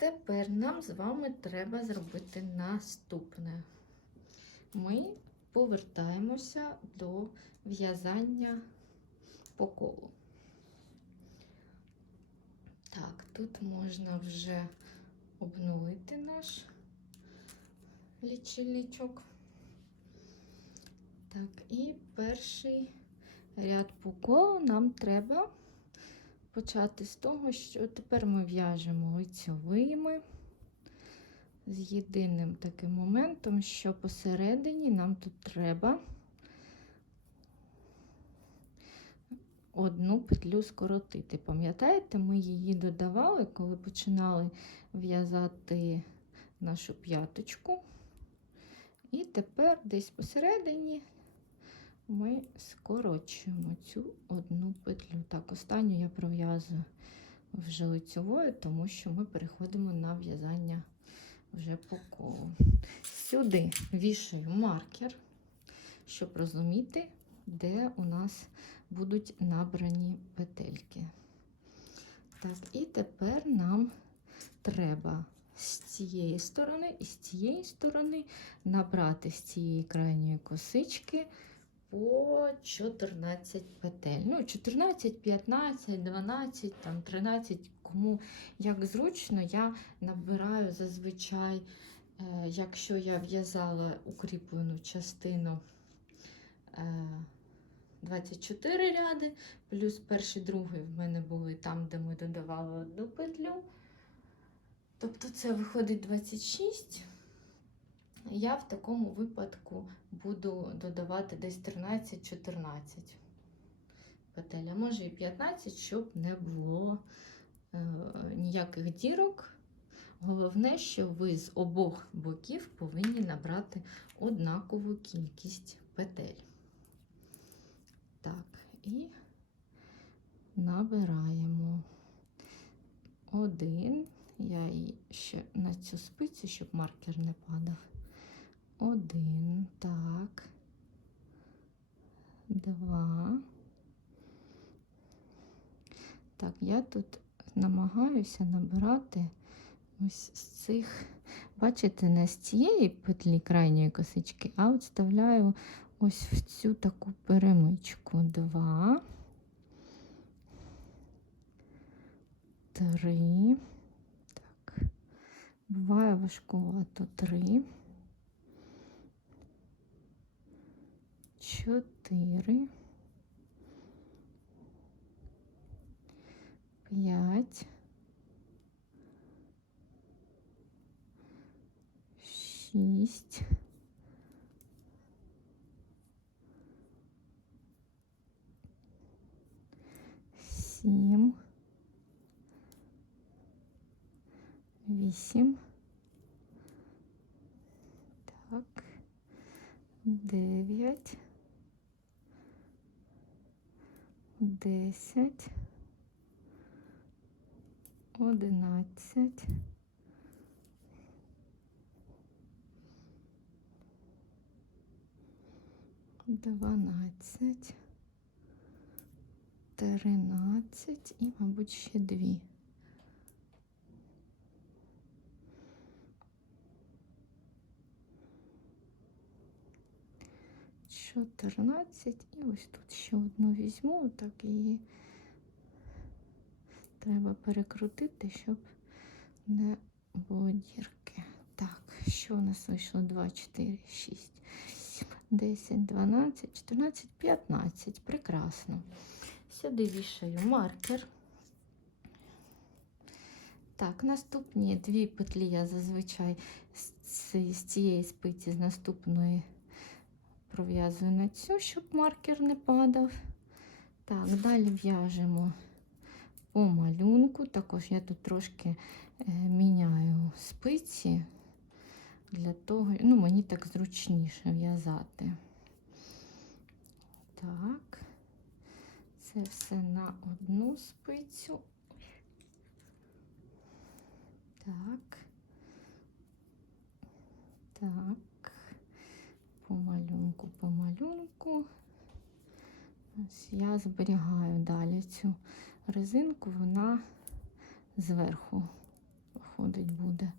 Тепер нам з вами треба зробити наступне. Ми повертаємося до в'язання по колу. Так, тут можна вже обновити наш лічильничок. Так, і перший ряд по колу нам треба почати з того, що тепер ми в'яжемо лицьовими з єдиним таким моментом, що посередині нам тут треба одну петлю скоротити. Пам'ятаєте, ми її додавали, коли починали в'язати нашу п'яточку. І тепер десь посередині ми скорочуємо цю одну петлю. Так, останню я пров'язую вже лицьовою, тому що ми переходимо на в'язання вже по колу. Сюди вішаю маркер, щоб розуміти, де у нас будуть набрані петельки. Так, і тепер нам треба з цієї сторони і з цієї сторони набрати з цієї крайньої косички по 14 петель. Ну, 14, 15, 12, там 13, кому як зручно, я набираю зазвичай, е, якщо я в'язала укріплену частину. Е, 24 ряди, плюс перший, другий в мене були там, де ми додавали одну петлю. Тобто це виходить 26. Я в такому випадку буду додавати десь 13-14 петель, а може і 15, щоб не було е, ніяких дірок. Головне, що ви з обох боків повинні набрати однакову кількість петель. Так, і набираємо один. Я її ще на цю спицю, щоб маркер не падав. Один, так. Два. Так, я тут намагаюся набирати ось з цих, бачите, не з цієї петлі крайньої косички, а от вставляю ось в цю таку перемичку. Два. Три. Так. Буває важкувато три. Чотири. П'ять. Шість. Сім. Вісім. Так. Дев'ять. Десять. Одинадцять. Дванадцять. Тринадцять і, мабуть, ще дві. Чотирнадцять і ось тут ще одну візьму, так її треба перекрутити, щоб не було дірки. Так, що у нас вийшло? 2, 4, 6, 10, 12, 14, 15. Прекрасно. Сюди вішаю маркер. Так, наступні дві петлі я зазвичай з цієї спиці, з наступної пров'язую на цю, щоб маркер не падав. Так, далі в'яжемо по малюнку. Також я тут трошки е, міняю спиці для того, ну, мені так зручніше в'язати. Так, це все на одну спицю. Так. Так. Малюнку, по малюнку. Ось я зберігаю далі цю резинку, вона зверху виходить буде.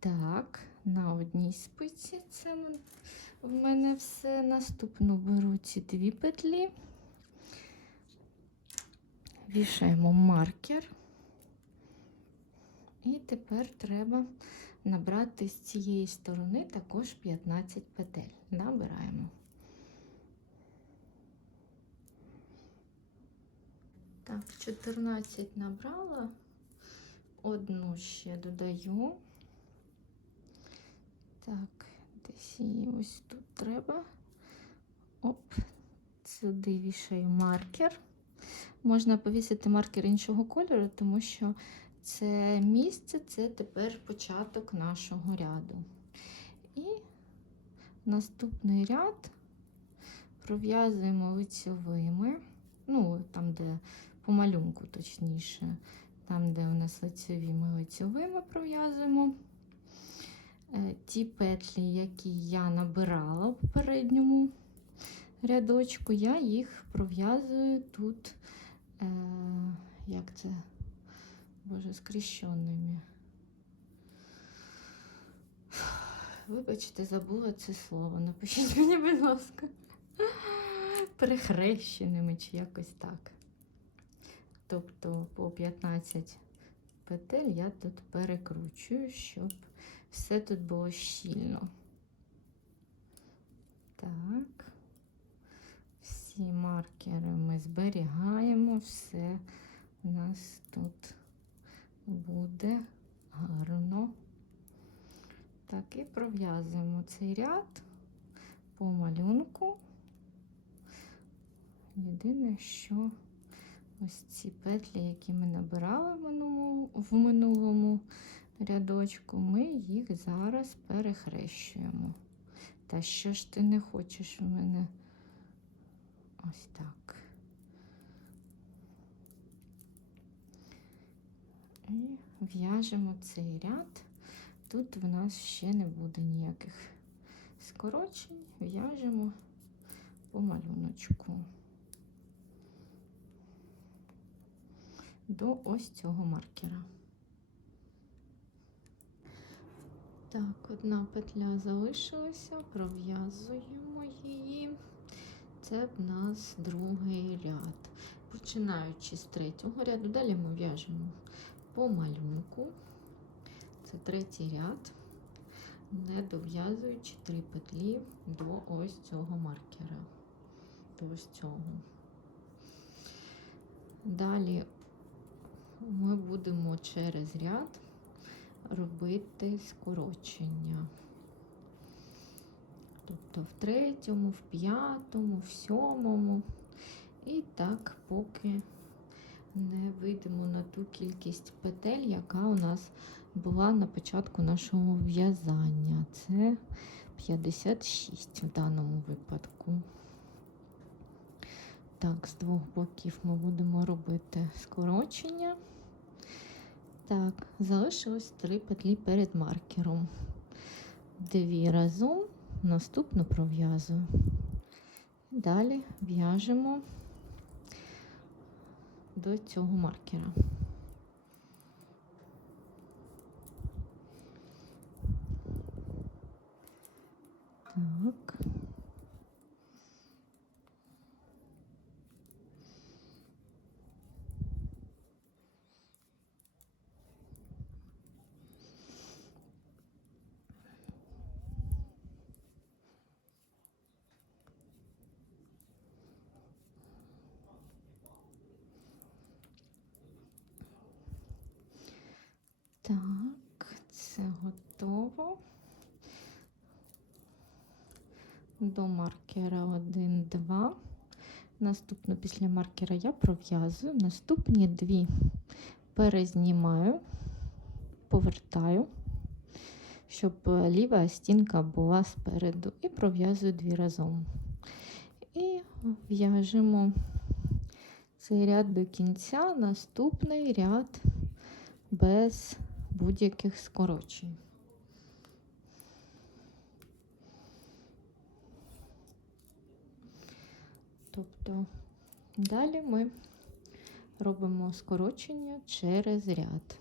Так, на одній спиці це в мене все. Наступну беру ці дві петлі. Вішаємо маркер. І тепер треба набрати з цієї сторони також 15 петель. Набираємо. Так, 14 набрала, одну ще додаю. Так, десь її ось тут треба. Оп, сюди вішаю маркер. Можна повісити маркер іншого кольору, тому що це місце це тепер початок нашого ряду. І наступний ряд пров'язуємо лицьовими, ну, там, де по малюнку, точніше, там, де у нас лицьові, ми лицьовими пров'язуємо. Е, Ті петлі, які я набирала в попередньому рядочку, я їх пров'язую тут, е, як це, боже, скрещеними. Вибачте, забула це слово. Напишіть мені, будь ласка. Перехрещеними чи якось так. Тобто по 15 петель я тут перекручую, щоб все тут було щільно. Так. Всі маркери ми зберігаємо, все у нас тут буде гарно. Так, і пров'язуємо цей ряд по малюнку. Єдине, що ось ці петлі, які ми набирали в минулому, рядочку, ми їх зараз перехрещуємо. Та що ж ти не хочеш в мене? Ось так. І в'яжемо цей ряд. Тут в нас ще не буде ніяких скорочень, в'яжемо по малюночку до ось цього маркера. Так, одна петля залишилася, пров'язуємо її. Це в нас другий ряд. Починаючи з третього ряду, далі ми в'яжемо по малюнку. Це третій ряд, не дов'язуючи три петлі до ось цього маркера. До ось цього. Далі ми будемо через ряд робити скорочення. Тобто в третьому, в п'ятому, в сьомому. І так, поки не вийдемо на ту кількість петель, яка у нас була на початку нашого в'язання. Це 56 в даному випадку. Так, з двох боків ми будемо робити скорочення. Так, залишилось три петлі перед маркером. Дві разом, наступну пров'язую. Далі в'яжемо до цього маркера. Так. Так, це готово. До маркера 1, 2. Наступну після маркера я пров'язую. Наступні дві перезнімаю, повертаю, щоб ліва стінка була спереду, і пров'язую дві разом. І в'яжемо цей ряд до кінця, наступний ряд без будь-яких скорочень. Тобто далі ми робимо скорочення через ряд.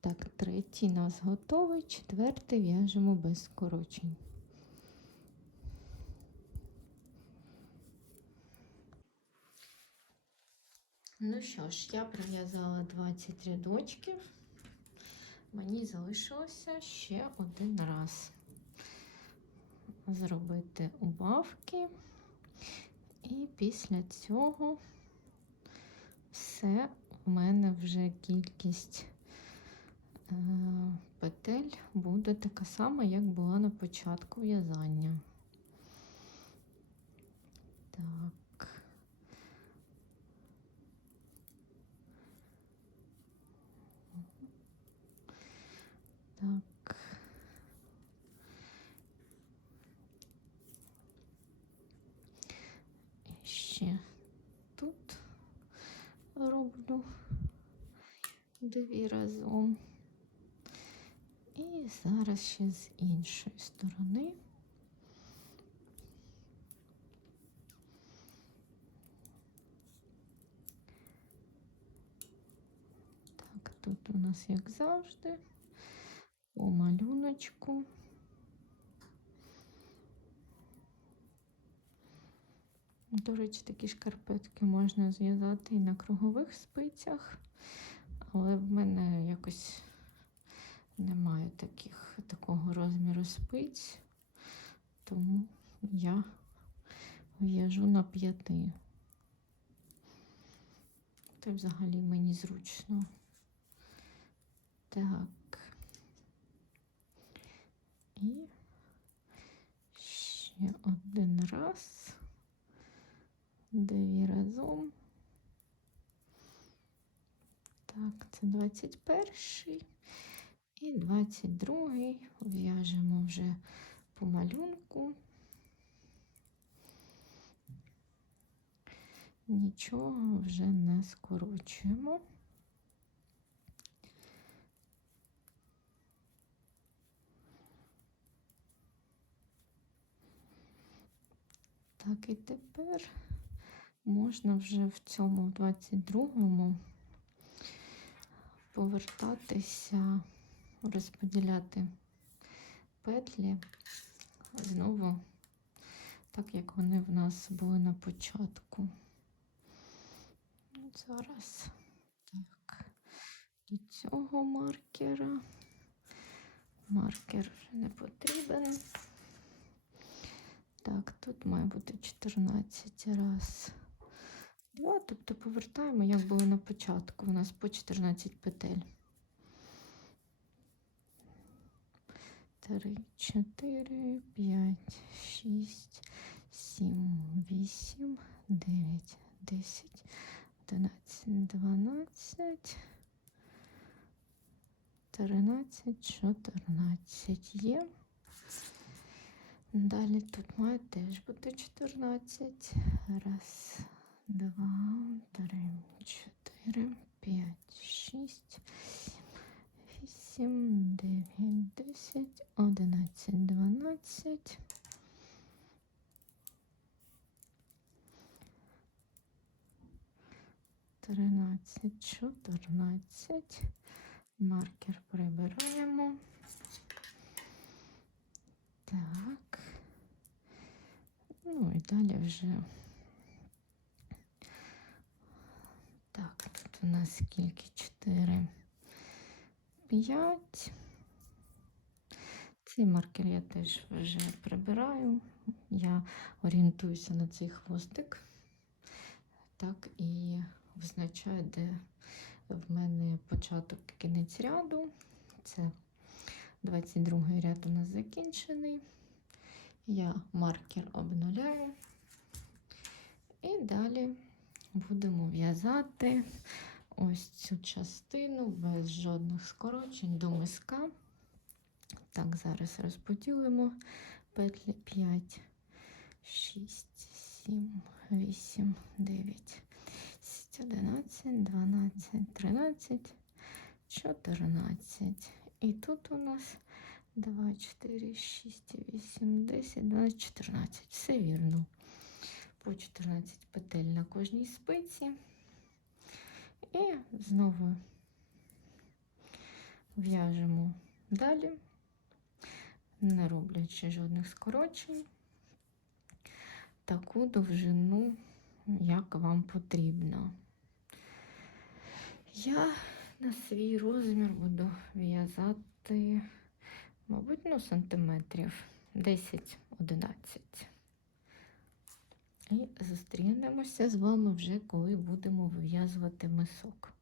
Так, третій нас готовий, четвертий в'яжемо без скорочень. Ну що ж, я пров'язала 20 рядочків. Мені залишилося ще один раз зробити убавки. І після цього все у мене вже кількість е, петель буде така сама, як була на початку в'язання. Так. І ще тут роблю дві разом. І зараз ще з іншої сторони. Так, тут у нас, як завжди, по малюночку. До речі, такі шкарпетки можна зв'язати і на кругових спицях, але в мене якось немає таких, такого розміру спиць, тому я в'яжу на п'яти. Це взагалі мені зручно. Так. І ще один раз. Дві разом. Так, це 21 і 22 в'яжемо вже по малюнку. Нічого вже не скорочуємо. Так, і тепер можна вже в цьому 22-му повертатися, розподіляти петлі знову, так як вони в нас були на початку. Зараз так, до цього маркера. Маркер вже не потрібен. Так, тут має бути 14 раз. Два, тобто повертаємо, як було на початку. У нас по 14 петель. 3, 4, 5, 6, 7, 8, 9, 10, 11, 12, 13, 14 є. Далі тут має теж бути 14. Раз, два, три, чотири, п'ять, шість, вісім, дев'ять, десять, одинадцять, дванадцять. Тринадцять, чотирнадцять. Маркер прибираємо. Так. Ну і далі вже. Так, тут у нас скільки? 4, 5. Цей маркер я теж вже прибираю. Я орієнтуюся на цей хвостик. Так, і визначаю, де в мене початок кінець ряду. Це 22 ряд у нас закінчений. Я маркер обнуляю. І далі будемо в'язати ось цю частину без жодних скорочень до миска. Так, зараз розподілимо петлі 5, 6, 7, 8, 9, 10, 11, 12, 13, 14. І тут у нас 2, 4, 6, 8, 10, 12, 14. Все вірно. По 14 петель на кожній спиці. І знову в'яжемо далі, не роблячи жодних скорочень, таку довжину, як вам потрібно. Я на свій розмір буду в'язати, мабуть, ну, сантиметрів 10-11. І зустрінемося з вами вже, коли будемо вив'язувати мисок.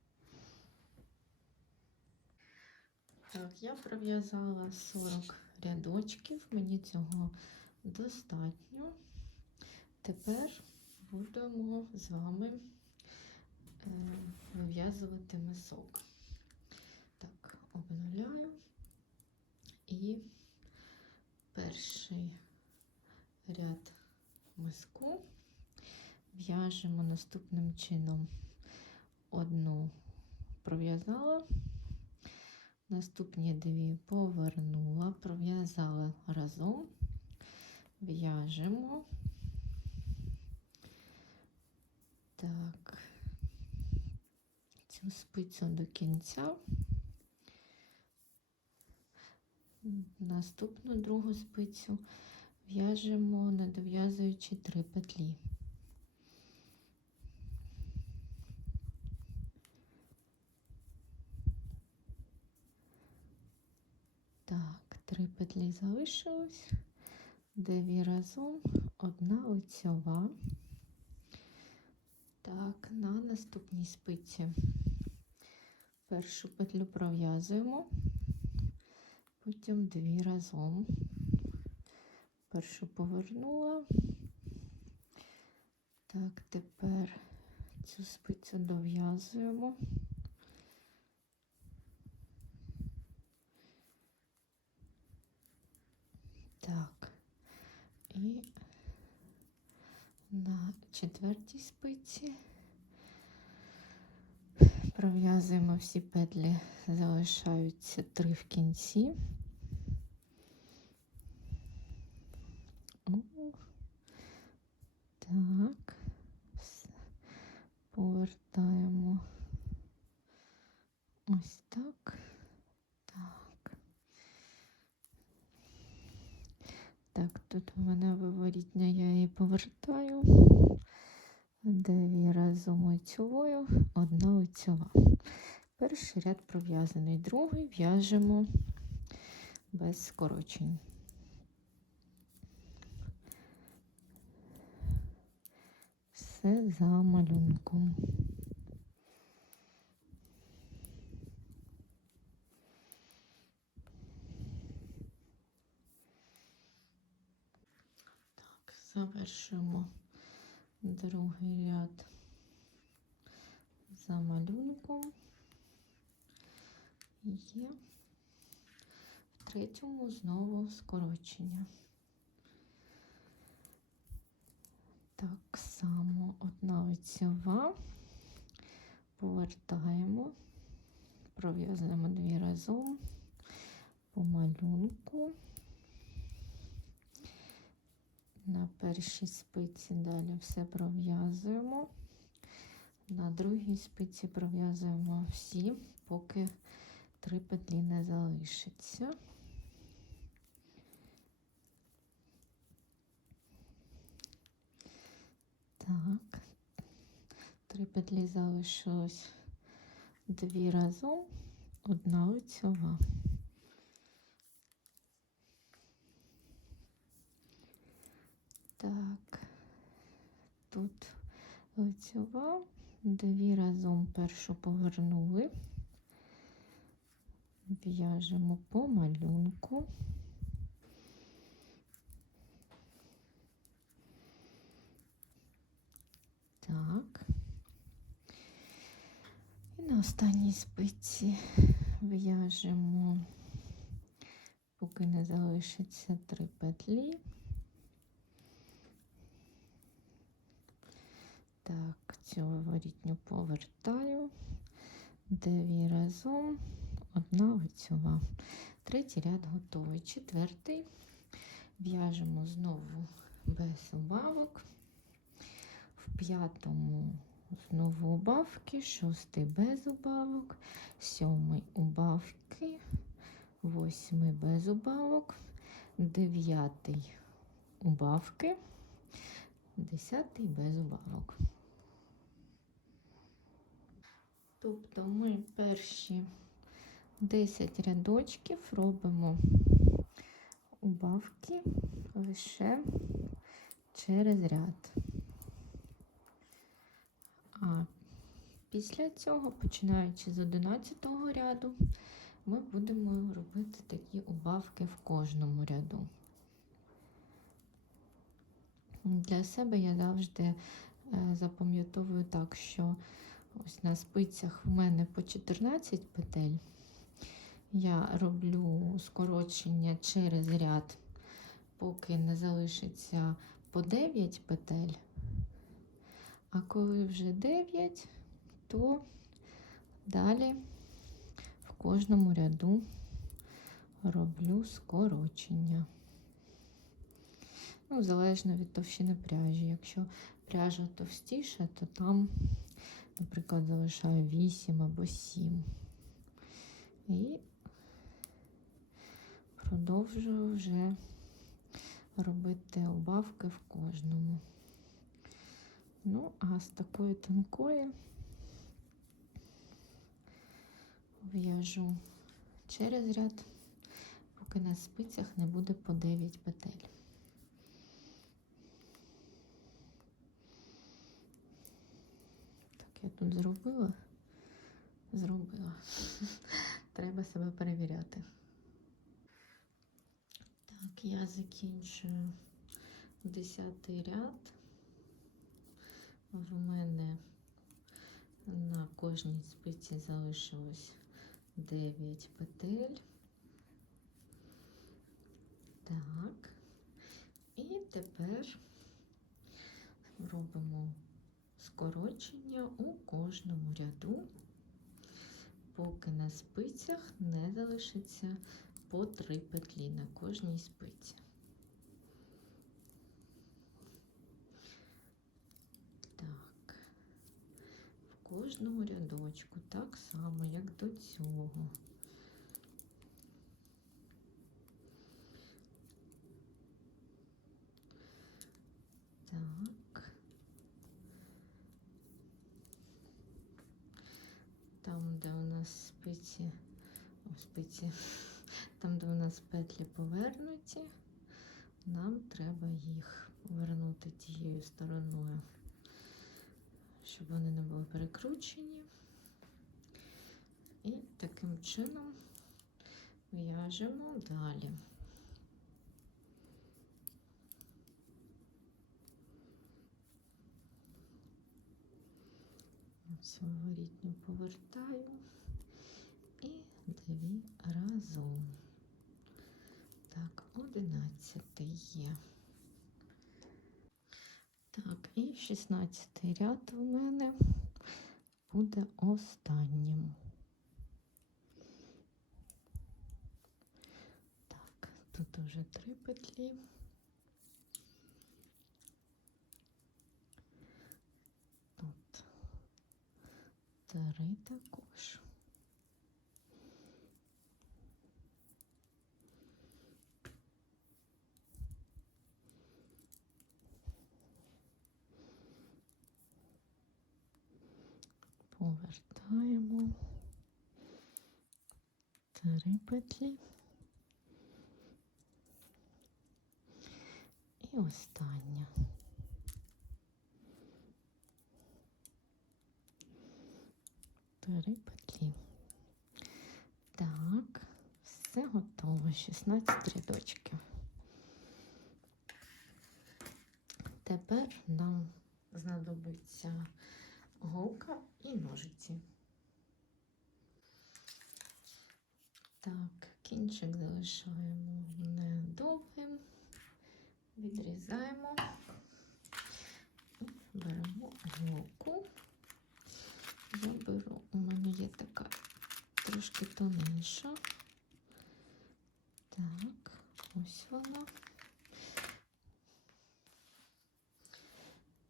Так, я пров'язала 40 рядочків, мені цього достатньо. Тепер будемо з вами е, вив'язувати мисок. Так, обнуляю і перший ряд миску в'яжемо наступним чином. Одну пров'язала, наступні дві повернула, пров'язала разом, в'яжемо. Так, цю спицю до кінця. Наступну другу спицю в'яжемо, не дов'язуючи три петлі. Так, три петлі залишилось, дві разом, одна лицьова. Так, на наступній спиці першу петлю пров'язуємо, потім дві разом. Першу повернула. Так, тепер цю спицю дов'язуємо. Так, і на четвертій спиці пров'язуємо всі петлі, залишаються три в кінці. О, Так, все. повертаємо ось так. Так. Так, тут у мене виворітня, я її повертаю. Дві разом лицьовою, одна лицьова. Перший ряд пров'язаний, другий в'яжемо без скорочень. Все за малюнком. Так, завершуємо другий ряд за малюнком. Є в третьому знову скорочення. Так само одна лицьова, повертаємо, пров'язуємо дві разом по малюнку. На першій спиці далі все пров'язуємо. На другій спиці пров'язуємо всі, поки три петлі не залишиться. Так, три петлі залишилось дві разом, одна лицьова. Так, тут лицьова, дві разом першу повернули, в'яжемо по малюнку. Так. І на останній спиці в'яжемо, поки не залишиться три петлі. Так, цю виворітню повертаю, дві разом, одна лицьова. Третій ряд готовий. Четвертий в'яжемо знову без убавок. П'ятому знову убавки, шостий без убавок, сьомий убавки, восьмий без убавок, дев'ятий убавки, десятий без убавок. Тобто ми перші 10 рядочків робимо убавки лише через ряд. А після цього, починаючи з 11 ряду, ми будемо робити такі убавки в кожному ряду. Для себе я завжди е, запам'ятовую так, що ось на спицях в мене по 14 петель. Я роблю скорочення через ряд, поки не залишиться по 9 петель. А коли вже 9, то далі в кожному ряду роблю скорочення. Ну, залежно від товщини пряжі. Якщо пряжа товстіша, то там, наприклад, залишаю 8 або 7. І продовжую вже робити убавки в кожному. Ну, а з такої тонкої в'яжу через ряд, поки на спицях не буде по 9 петель. Так, я тут зробила, зробила. Треба себе перевіряти. Так, я закінчую 10 ряд. В мене на кожній спиці залишилось 9 петель. Так, і тепер робимо скорочення у кожному ряду, поки на спицях не залишиться по 3 петлі на кожній спиці. Кожному рядочку так само, як до цього. Так. Там, де у нас спиці, о, спиці, там, де у нас петлі повернуті, нам треба їх повернути тією стороною, щоб вони не були перекручені. І таким чином в'яжемо далі. Соворітню повертаю і дві разом. Так, одинадцятий є. Так, і 16 ряд у мене буде останнім. Так, тут уже три петлі. Тут три також. Повертаємо три петлі. І остання. Три петлі. Так, все готово. 16 рядочків. Тепер нам знадобиться голка і ножиці. Так, кінчик залишаємо недовгим, відрізаємо беремо голку. Я беру, у мене є така трошки тоненьша. Так, ось вона.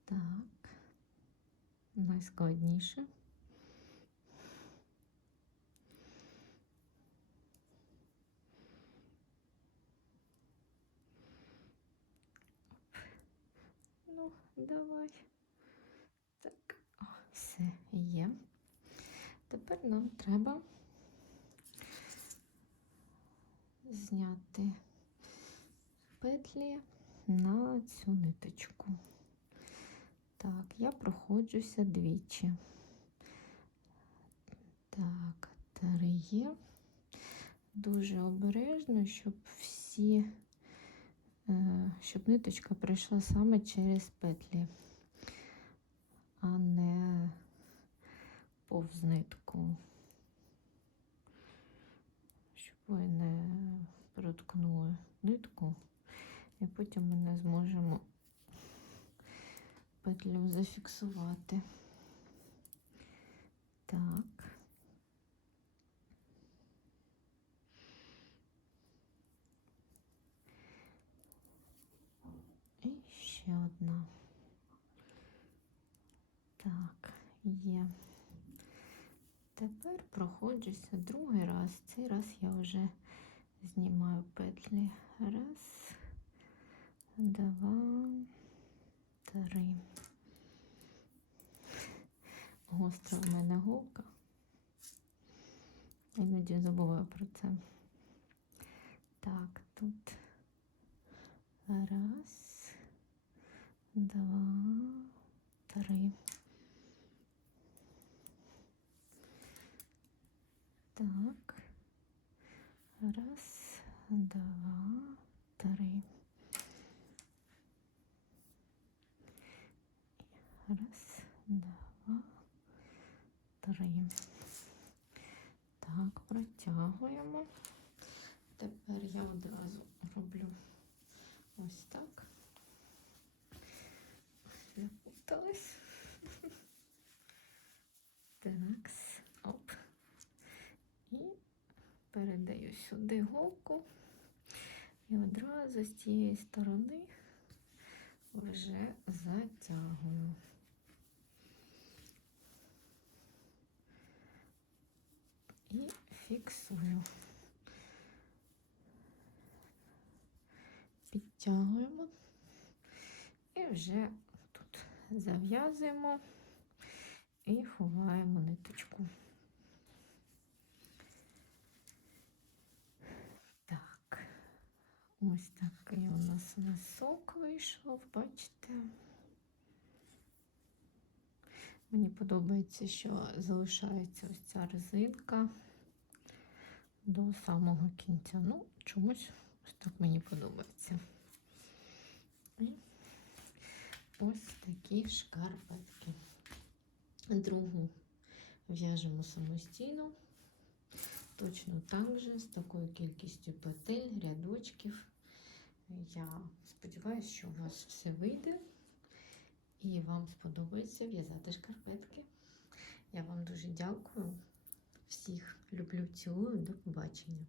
Так, найскладніше. Ну, давай. Так, о, все є. Тепер нам треба зняти петлі на цю ниточку. Так, я проходжуся двічі. Так, три. Дуже обережно, щоб всі, е, щоб ниточка пройшла саме через петлі, а не повз нитку. Щоб ви не проткнули нитку, і потім ми не зможемо петлю зафіксувати. Так. І ще одна. Так, є. Тепер проходжуся другий раз. Цей раз я вже знімаю петлі. Раз, два, три. Гостра в мене голка. Іноді забуваю про це. Так, тут раз, два, три. Так. Раз, два, три. Раз, два, три. Так, протягуємо. Тепер я одразу роблю ось так. Запуталась. Так, оп. І передаю сюди голку. І одразу з цієї сторони вже затягую. І фіксую. Підтягуємо і вже тут зав'язуємо і ховаємо ниточку. Так, ось такий у нас носок вийшов, бачите. Мені подобається, що залишається ось ця резинка до самого кінця. Ну, чомусь ось так мені подобається. І ось такі шкарпетки. Другу в'яжемо самостійно. Точно так же, з такою кількістю петель, рядочків. Я сподіваюся, що у вас все вийде і вам сподобається в'язати шкарпетки. Я вам дуже дякую. Всіх люблю, цілую, до побачення.